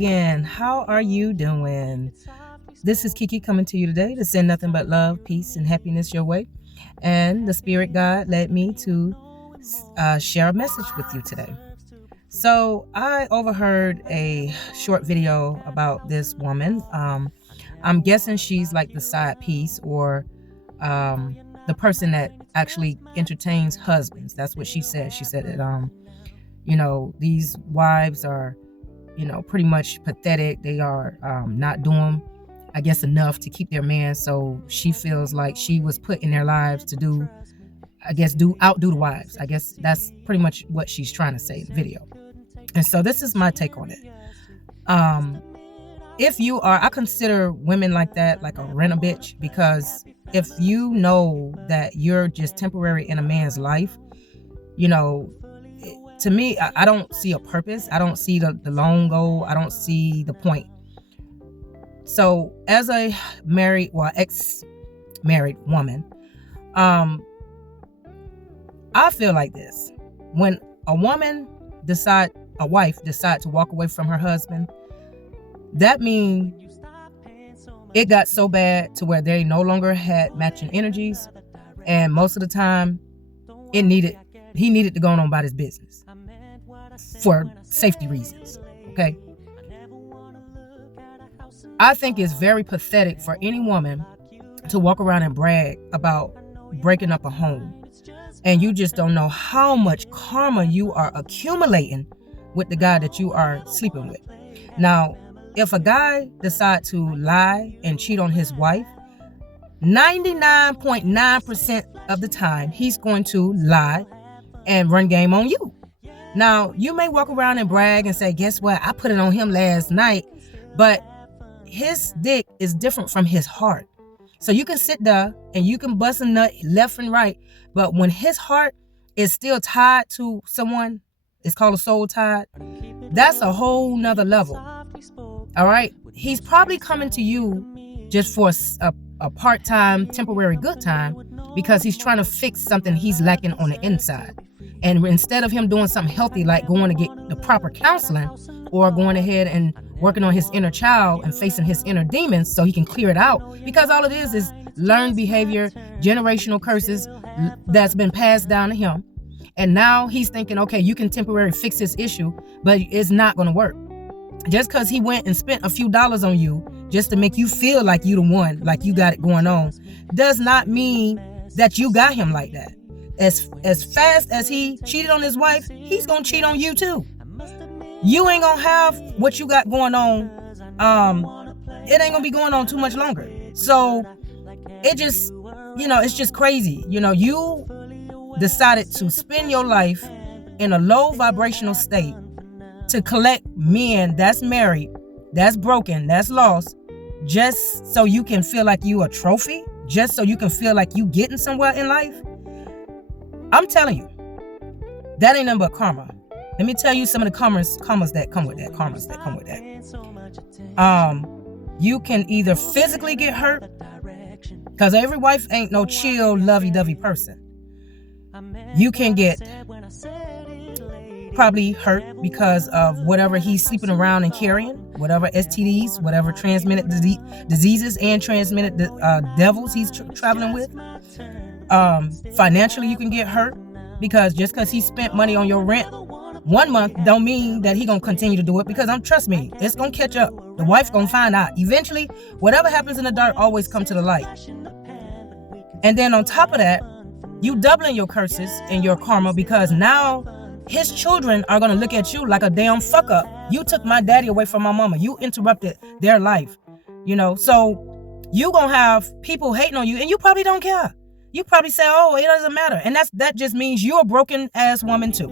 again. How are you doing? This is Kiki coming to you today to send nothing but love, peace, and happiness your way. And the Spirit God led me to share a message with you today. So I overheard a short video about this woman. I'm guessing she's like the side piece or the person that actually entertains husbands. That's what she said. She said that these wives are pretty much pathetic. They are not doing, I guess, enough to keep their man. So she feels like she was put in their lives to outdo the wives. I guess that's pretty much what she's trying to say in the video. And so this is my take on it. I consider women like that like a rent-a-bitch, because if you know that you're just temporary in a man's life, to me, I don't see a purpose. I don't see the long goal. I don't see the point. So as a ex-married woman, I feel like this. When a wife decide to walk away from her husband, that means it got so bad to where they no longer had matching energies. And most of the time he needed to go on about his business for safety reasons. Okay. I think it's very pathetic for any woman to walk around and brag about breaking up a home, and you just don't know how much karma you are accumulating with the guy that you are sleeping with. Now, if a guy decide to lie and cheat on his wife, 99.9% of the time he's going to lie and run game on you. Now, you may walk around and brag and say, guess what? I put it on him last night. But his dick is different from his heart. So you can sit there and you can bust a nut left and right. But when his heart is still tied to someone, it's called a soul tie. That's a whole nother level. All right. He's probably coming to you just for a part-time, temporary good time, because he's trying to fix something he's lacking on the inside. And instead of him doing something healthy, like going to get the proper counseling or going ahead and working on his inner child and facing his inner demons so he can clear it out, because all it is learned behavior, generational curses that's been passed down to him. And now he's thinking, okay, you can temporarily fix this issue, but it's not going to work. Just because he went and spent a few dollars on you just to make you feel like you the one, like you got it going on, does not mean that you got him like that. As fast as he cheated on his wife, he's going to cheat on you too. You ain't going to have what you got going on. It ain't going to be going on too much longer. So it just, it's just crazy. You decided to spend your life in a low vibrational state to collect men that's married, that's broken, that's lost, just so you can feel like you a trophy, just so you can feel like you getting somewhere in life. I'm telling you, that ain't nothing but karma. Let me tell you some of the karmas that come with that. You can either physically get hurt, because every wife ain't no chill, lovey-dovey person. You can get probably hurt because of whatever he's sleeping around and carrying, whatever STDs, whatever transmitted diseases and transmitted devils he's traveling with. Financially, you can get hurt, because just because he spent money on your rent 1 month don't mean that he gonna continue to do it, because trust me, it's gonna catch up. The wife gonna find out. Eventually, whatever happens in the dark always come to the light. And then on top of that, you doubling your curses and your karma, because now his children are gonna look at you like a damn fuck up. You took my daddy away from my mama. You interrupted their life. So you gonna have people hating on you, and you probably don't care. You probably say, oh, it doesn't matter. And that just means you're a broken ass woman too.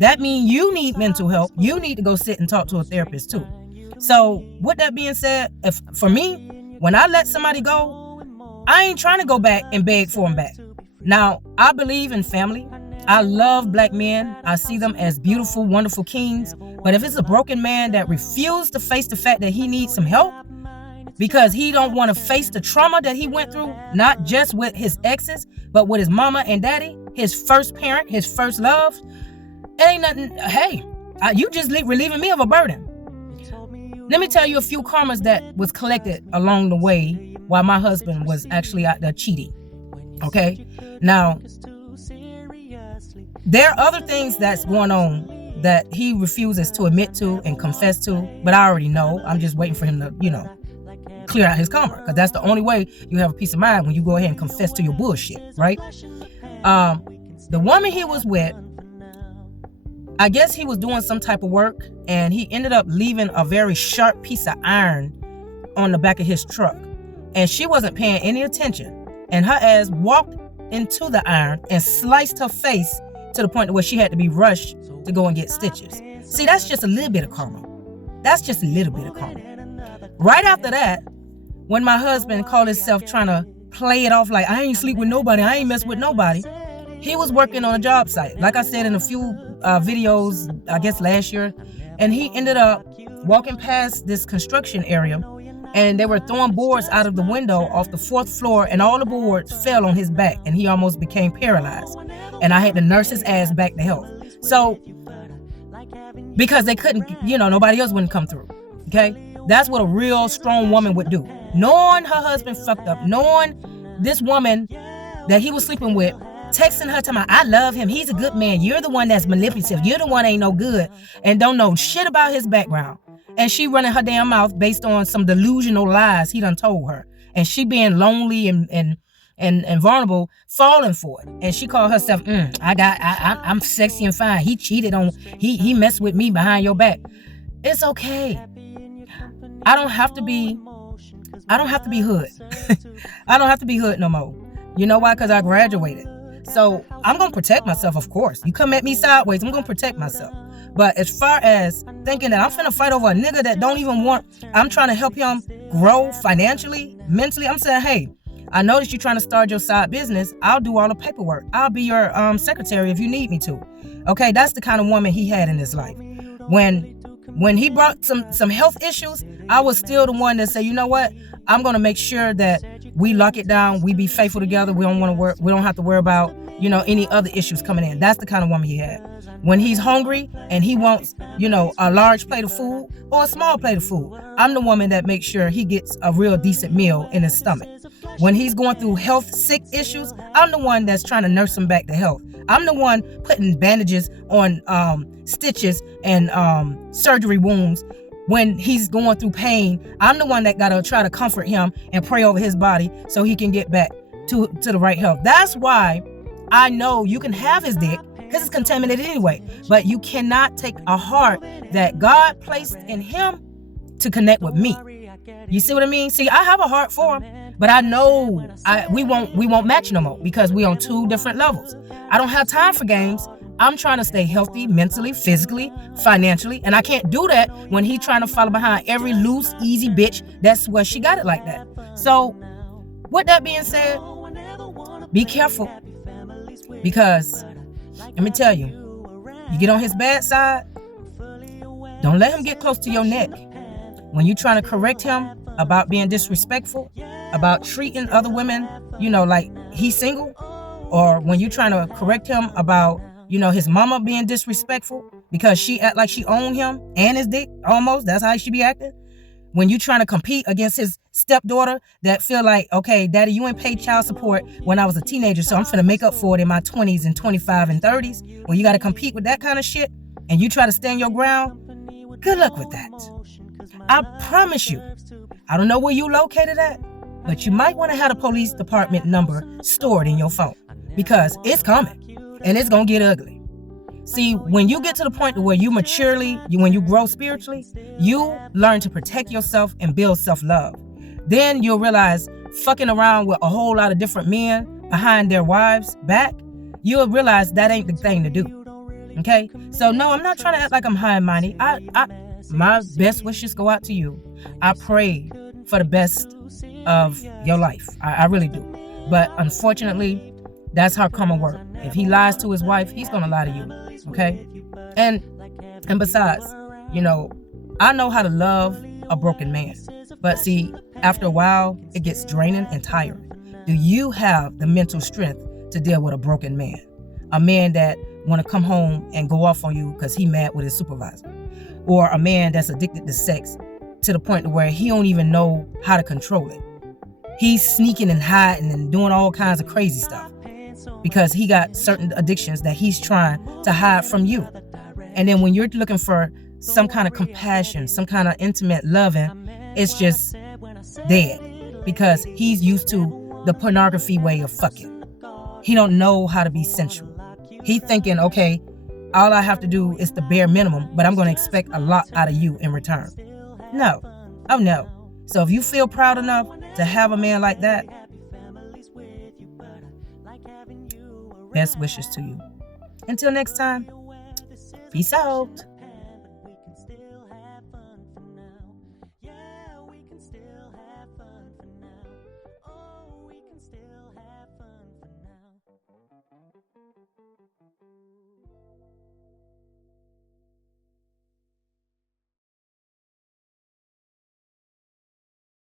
That means you need mental help. You need to go sit and talk to a therapist too. So with that being said, for me, when I let somebody go, I ain't trying to go back and beg for them back. Now, I believe in family. I love black men. I see them as beautiful, wonderful kings. But if it's a broken man that refuses to face the fact that he needs some help, because he don't want to face the trauma that he went through, not just with his exes, but with his mama and daddy, his first parent, his first love, it ain't nothing. Hey, you just relieving me of a burden. Let me tell you a few karmas that was collected along the way while my husband was actually out there cheating. Okay? Now, there are other things that's going on that he refuses to admit to and confess to, but I already know. I'm just waiting for him to, clear out his karma, because that's the only way you have a peace of mind, when you go ahead and confess to your bullshit, right? The woman he was with, I guess he was doing some type of work, and he ended up leaving a very sharp piece of iron on the back of his truck, and she wasn't paying any attention, and her ass walked into the iron and sliced her face to the point where she had to be rushed to go and get stitches. See, that's just a little bit of karma. That's just a little bit of karma. Right after that, when my husband called himself trying to play it off like, I ain't sleep with nobody, I ain't mess with nobody, he was working on a job site, like I said in a few videos, I guess last year, and he ended up walking past this construction area, and they were throwing boards out of the window off the 4th floor, and all the boards fell on his back, and he almost became paralyzed, and I had to nurse his ass back to health. So, because they couldn't, nobody else wouldn't come through, okay? That's what a real strong woman would do. Knowing her husband fucked up, knowing this woman that he was sleeping with, texting her, telling her, I love him, he's a good man, you're the one that's manipulative, you're the one ain't no good, and don't know shit about his background. And she running her damn mouth based on some delusional lies he done told her. And she being lonely and vulnerable, falling for it. And she called herself, I'm sexy and fine. He cheated on, he messed with me behind your back. It's okay. I don't have to be hood. I don't have to be hood no more. You know why? Because I graduated. So I'm going to protect myself, of course. You come at me sideways, I'm going to protect myself. But as far as thinking that I'm finna fight over a nigga that don't even want, I'm trying to help him grow financially, mentally. I'm saying, hey, I noticed you're trying to start your side business. I'll do all the paperwork. I'll be your secretary if you need me to. Okay, that's the kind of woman he had in his life. When he brought some health issues, I was still the one that said, you know what? I'm gonna make sure that we lock it down. We be faithful together. We don't want to work. We don't have to worry about, any other issues coming in. That's the kind of woman he had. When he's hungry and he wants, a large plate of food or a small plate of food, I'm the woman that makes sure he gets a real decent meal in his stomach. When he's going through sick issues, I'm the one that's trying to nurse him back to health. I'm the one putting bandages on stitches and surgery wounds. When he's going through pain, I'm the one that gotta try to comfort him and pray over his body so he can get back to the right health. That's why I know you can have his dick, because it's contaminated anyway, but you cannot take a heart that God placed in him to connect with me. You see what I mean? See, I have a heart for him, but I know we won't match no more, because we on 2 different levels. I don't have time for games. I'm trying to stay healthy mentally, physically, financially, and I can't do that when he's trying to follow behind every loose, easy bitch that's where she got it like that. So, with that being said, be careful, because let me tell you, you get on his bad side, don't let him get close to your neck. When you're trying to correct him about being disrespectful, about treating other women, like he's single, or when you're trying to correct him about, his mama being disrespectful because she act like she owned him and his dick, almost, that's how she be acting. When you trying to compete against his stepdaughter that feel like, okay, daddy, you ain't paid child support when I was a teenager, so I'm finna make up for it in my 20s and 25 and 30s. When you got to compete with that kind of shit and you try to stand your ground, good luck with that. I promise you, I don't know where you located at, but you might want to have the police department number stored in your phone, because it's coming and it's going to get ugly. See, when you get to the point where you when you grow spiritually, you learn to protect yourself and build self-love. Then you'll realize fucking around with a whole lot of different men behind their wives' back, you'll realize that ain't the thing to do. Okay? So no, I'm not trying to act like I'm high and mighty. My best wishes go out to you. I pray for the best of your life. I really do. But unfortunately, that's how karma works. If he lies to his wife, he's gonna lie to you. Okay? And besides, I know how to love a broken man. But see, after a while, it gets draining and tiring. Do you have the mental strength to deal with a broken man? A man that want to come home and go off on you because he mad with his supervisor? Or a man that's addicted to sex to the point where he don't even know how to control it. He's sneaking and hiding and doing all kinds of crazy stuff because he got certain addictions that he's trying to hide from you. And then when you're looking for some kind of compassion, some kind of intimate loving, it's just dead because he's used to the pornography way of fucking. He don't know how to be sensual. He thinking, okay, all I have to do is the bare minimum, but I'm going to expect a lot out of you in return. No. Oh, no. So if you feel proud enough to have a man like that, best wishes to you. Until next time, peace out.